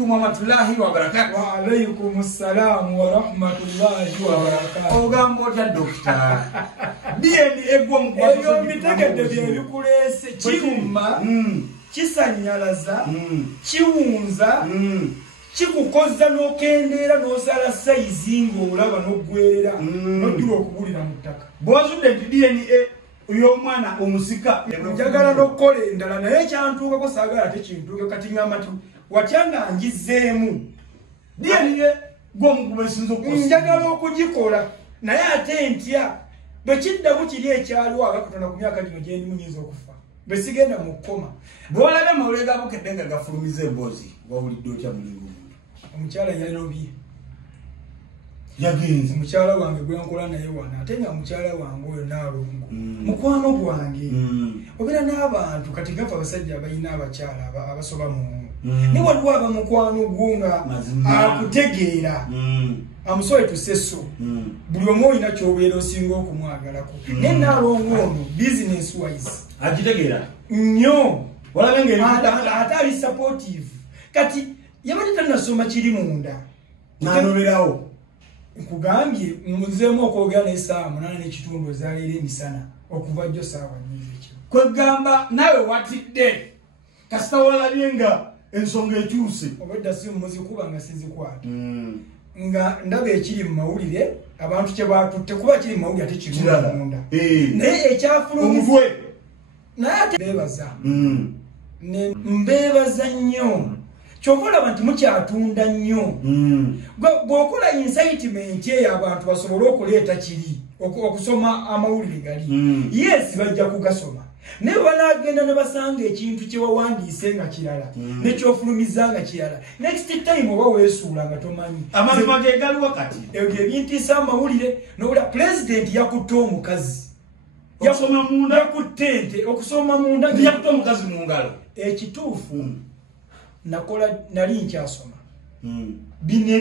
Warahmatullahi wabarakatuh. Wa alaikumussalam warahmatullahi wabarakatuh. Ogambo ya dokta. DNA gwo mugwazo. Ebyo bitegedde byebikulese kiwuma, kisanyalaza, kiwunza, kikukoza n'okendeera n'osala sayizi ng'olaba n'oggwerera n'oddula okugulira mu ttaka. Bwazudde DNA y'omwana omusika. Njagala n'okkola endala naye ekyantuukako saagala tekintuuke kati ngamba nti watyanga ngizeemu DNA gwomukuba esinza okukosa. Njagala okugikola naye ate ntya bwe kiddamu kiri ekyaliwo agakutonda ku myaka gino gye ndimu nyinza okufa bwe sigenda mu kkoma. Bw'olaba amawulire gabukedde nga gafulumiza emboozi wawulidde otya mulimu. Omukyala yanobye yagenze mukyala wange gwe nkola naye wana ate nga mukyala wange oyo naalongo mukwano gwange obeera n'abantu kati gafa abasajja abalina abakyala abasoba mu ne waliwo abamukwano gwo nga akutegeera amusobe tuseso buli omu olina kyobeera osinga okumwagalako naye naalongo ono business wise agitegeera nnyo walabe ate ali supportive kati yabadde tannasoma kiri munda n'aloberawo. Nkugambye nzeemu okwogera n'essaawa 8:30 ezaleero emisana okuva jjo saawa nnyingi ekiro. Kwegamba nawe watidde kasita walabye nga ensonga ekyuse. Obwedda si muzikuba nga sinzikwata nga ndaba ekiri mu mawulire abantu kye batutte kuba kiri mu mawulire ate kirunda munda naye ekyafulumizwe naye ate beebaza mbeebaza nnyo kyova olaba nti mukyatunda nnyo bw'okola incitement eyo abantu basobole okuleeta kiri okusoma amawulire gali yes bajja kugasoma naye banaagenda ne basanga ekintu kye wawandiise nga kirala nekyofulumiza nga kirala next time oba weesuula nga tomanyi amazima ge gali wakati ebyo ebintiisa amawulire nobula pulezidenti yakutte omukazi yakusoma munda yakutte ente okusoma munda yakutte omukazi mu ngalo ekituufu nakola nali nkyasoma bino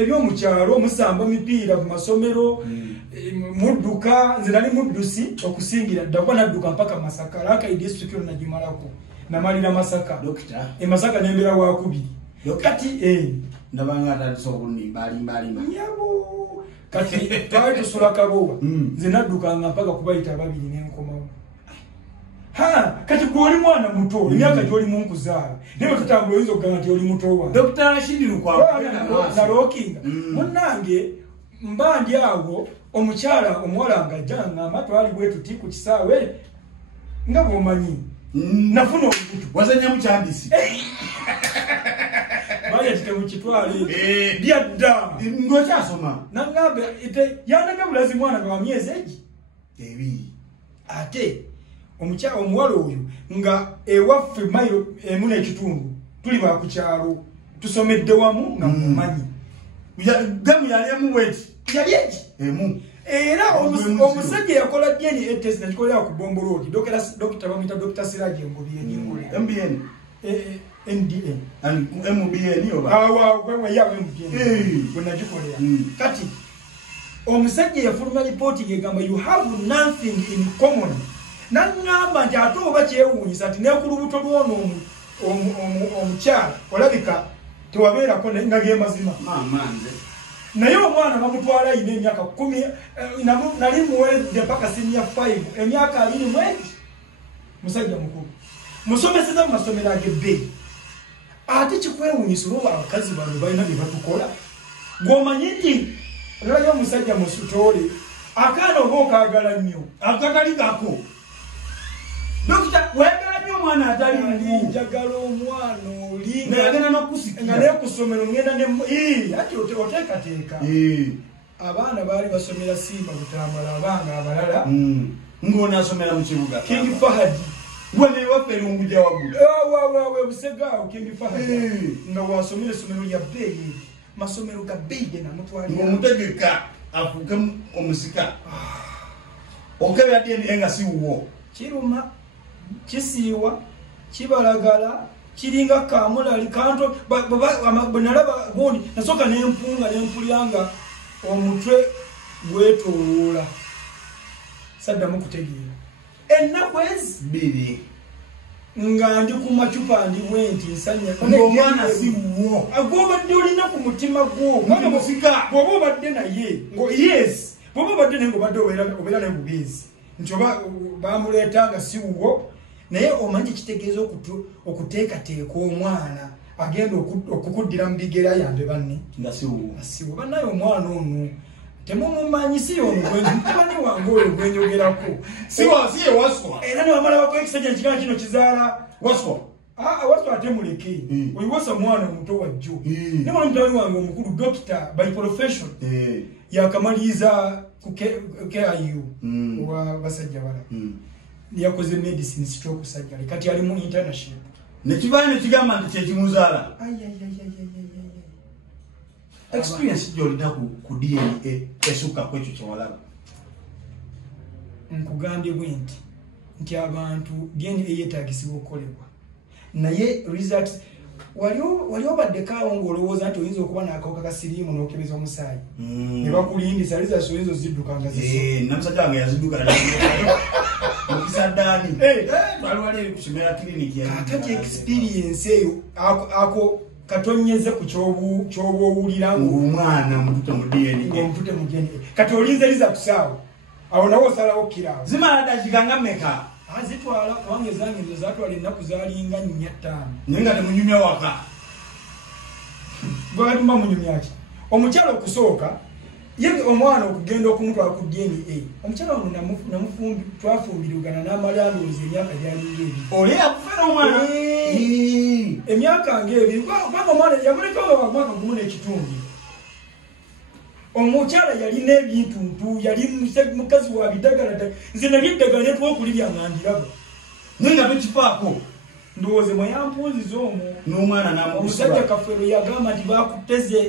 ebyomukyalo omusamba mipiira ku masomero mudduka nze nali muddusi okusingira ddakwa nadduka mpaka Masaka Rakai district yo nagimalako namalira Masaka Masaka nembera wakubiri kati ndabanga atandise okunimba alimba nyabo kati twali tusula kabowa nze naddukanga mpaka kubayita babiri nenkomawo kati gwoli mwana muto emyaka gyoli munkuzaala naye tutambula oyinza okugamba nti oli muto wa Dr. Rashid Lukwago nalookinga munnange mba ndi awo omukyala omuwala nga ajja ngamba twali bwe tuti ku kisaawe nga bw'omanyi nafuna obubuto wazanya mukyambisi baya tekemukitwale byadda ng'okyasoma nangamba yandaga bulazi mwana nga wa myezi egi ebiri ate omuwala oyo nga ewaffe mayiro emu n'ekitundu tuli bakukyalo tusomedde wamu nga mumanyi gamu yali emu bweti yali egi emu era omusajja yakola DNA test nakikolera ku Bombo Road dokita bamuyita Dr. Siraje Ngobyenyi MBN NDN MBN oba yawe MBN bwenagikolera kati omusajja yafuluma lipooti yegamba you have nothing in common nangamba nti ate oba kyewuunyisa nti nekulubuto lwono omukyala olabika tewabeerako nga gemazima naye omwana bamutwala ayina emyaka 10 nali muweredde mpaka senior 5 emyaka 20 musajja mukulu musomeseza mu masomero ag'ebbeeyi ate kikwewuunyisa olwoba abakazi bano balina bye batukola gw'omanyi nti olalayo omusajja musutole akaana oba okaagala nnyo akatali kako dokita wegala nnyo omwana atali njagala omwana oli ngayagenda n'okusikira nga nekusomero ngenda ati oteekateeka abaana baali basomera Simba Butambala abanga abalala ng'onaasomera mu kibuga King Fahad wene waffe erunguja waggulu wawe busegaawo King Fahad nga wasomera essomero lya bbeeyi masomero ga bbeeyi ge namutwalira ng'omutegeka afuuke omusika okebera DNA nga siwuwo kiruma kisiiwa kibalagala kiringa kamulali kanto bwenalaba gundi nasooka nempunga nempulya omutwe gwetoloola saddamu kutegeera ennaku ezi 2 nga ndi ku macupa ndi bwenti nsanya omwana si wo agobadde olina ku mutima gwo mwana musika bwoba obadde naye ngo yes bwoba obadde naye ng'obadde obeera naye bubizi nti oba bamuleeta nga si wuwo naye omanyi kitegeeza okuteekateeka omwana agenda okukuddira mu bigera yambe banne nga si wuwo bannaye omwana ono temumumanyi si omugwenyi wange oyo gwenyogerako si waswa era niwamala bako ekisajja nkigana kino kizaala waswa waswa ate muleke oyiwasa mwana muto wajjo ne mwana mutawali wange omukulu dokita by profession yakamaliza ku KIU wa basajja bala yakoze medicine stroke surgery kati ali mu internship nekivaayo nekigamba nti kyekimuzaala experience gyolina ku DNA esukka ku ekyo kyewalaba nkugambye bwe nti abantu DNA yeetaagisibwa okukolebwa naye results wali obaddekaawo ng'olowooza nti oyinza okuba n'akawuka ka siriimu n'okebeza omusaayi ne bakulindisa results oyinza ozidduka nga namusajja wange yazidduka mukisaddaani waliwali kusomera kiriniki kakati experience eyo ako katonyeze ku kyoba owulira ng'omwana omutute mu DNA kati olinze liza kusaawa awo nawe osalawo kiraawo zimala dakika nga mmeka zitwala kubanga ezange ezo zatwala ennaku zalinga 4-5 naye nga temunyumya waka gwatumba munyumyaki omukyala okusooka ye omwana okugenda okumutwala ku DNA omukyala wange twafumbirugana n'amalandoozi emyaka gyalinga ebiri oli akufera omwana emyaka ng'ebiri kubanga omwana yamulekawo nga mwaka gumu n'ekitundu omukyala yalina ebintuntu yali mukazi wa bidagala nze nali eddagala netwokulirya nga ndiraba naye nga tokifaako ndowooze mwe yampunziza omwo n'omwana omusajja kafeero yagamba nti bakuteze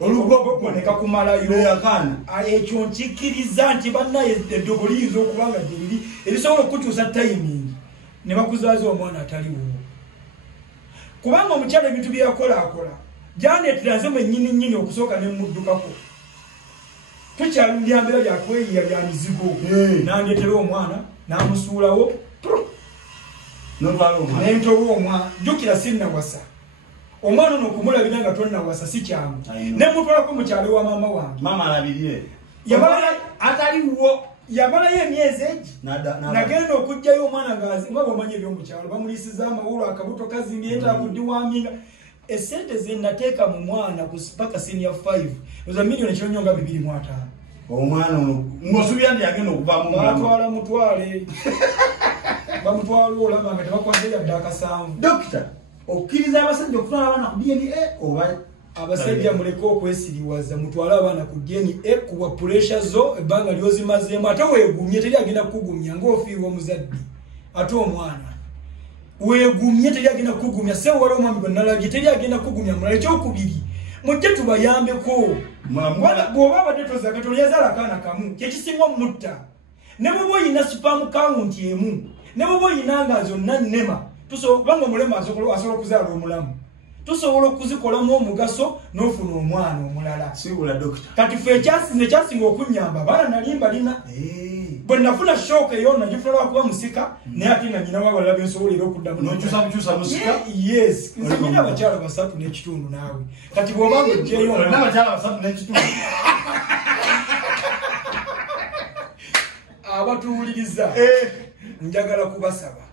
olugoboneka kumalayo yakaana ekyo nkikkiriza nti bannaye eddogo liyinza okuba nga gyeriri erisobola okukyusa tayimingi ne bakuzaaza omwana ataliwo kubanga omukyala ebintu byeyakolaakola gyandeetera nze mwennyini okusooka nemuddukako tukyalulya mbeera byakweyiya bya mizigo nandeetera omwana namusuulawo nentoba omwana jjukira sinnawasa omwana ono okumulabira nga tonnawasa si kyangu nemutwalako mukyalo wa maama wange maama alabirire ataliwo yamalayo emyezi egi nagenda okugjayo omwana nga bwomanyi ebyomukyalo bamuliisiza amawulu akabuto kazimbye yetaakuddiwaminga esente zenateeka mu mwana paka senior 5 oza milioni ekyonyonga 2.5 omwana ono ng'osubira ndi agenda okuvaamu batwala mutwale bamutwala olaba nga tebakwate yadde akasanvu dokita okkiriza abasajja okutwala abaana ku DNA oba abasajja muleke okwesiriwaza mutwale abaana ku DNA kuwa puresha zo ebbanga lyozimazeemu ate weegumye teri agenda kukugumya ng'ofiirwa omuzadde ate omwana weegumye teri agenda kukugumya sewala omwami gwe nalabye teri agenda kukugumya mulala ekyokubiri mujje tubayambeko bw'oba abadde toza Katonda yazaala akaana kamu kyekisinga omutta ne bw'oba oyina sipamu kawunti emu ne bw'oba oyina nga zonna nnema kubanga omulema asobola okuzaala omulamu tusobola okuzikolamu omugaso n'ofuna omwana omulala sibula dokita kati fe ekyasinga okunyamba abaana nali mbalina bwe nafuna shooka eyo nagifuna lwakuba musika naye ate nga nyina wabalala byensobolera okuddamu nokyusa musika yes nze nyina abakyala 3 n'ekitundu naawe kati bw'obanga ojjeyo abakyala 3 n'ekitundu abatuwuliriza njagala kubasaba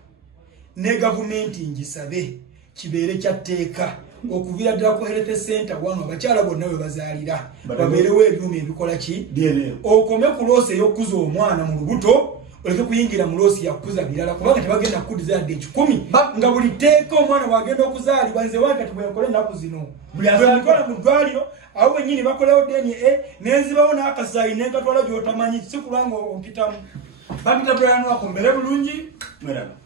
ne gavumenti ngisabe kibeere kyatteeka okuvira ddala ku health center wano abakyala bonna we bazaalira babeerewo ebyuma ebikola ki okome ku loosi ey'okkuza omwana mu lubuto oleke kuyingira mu loosi yakkuza birala kubanga tebagenda kukuddiza yadde 10 nga buli tteeka omwana bwagenda okuzaalibwa nze wange kati bwenkole ennaku zino bwebikola mu ddwaliro awo wennyini bakolewo DNA nenzibawo n'akasaayi nenkatwala gy'otamanyi si kulanga ompitamu bapita bweyanwako mbere bulungi mweraba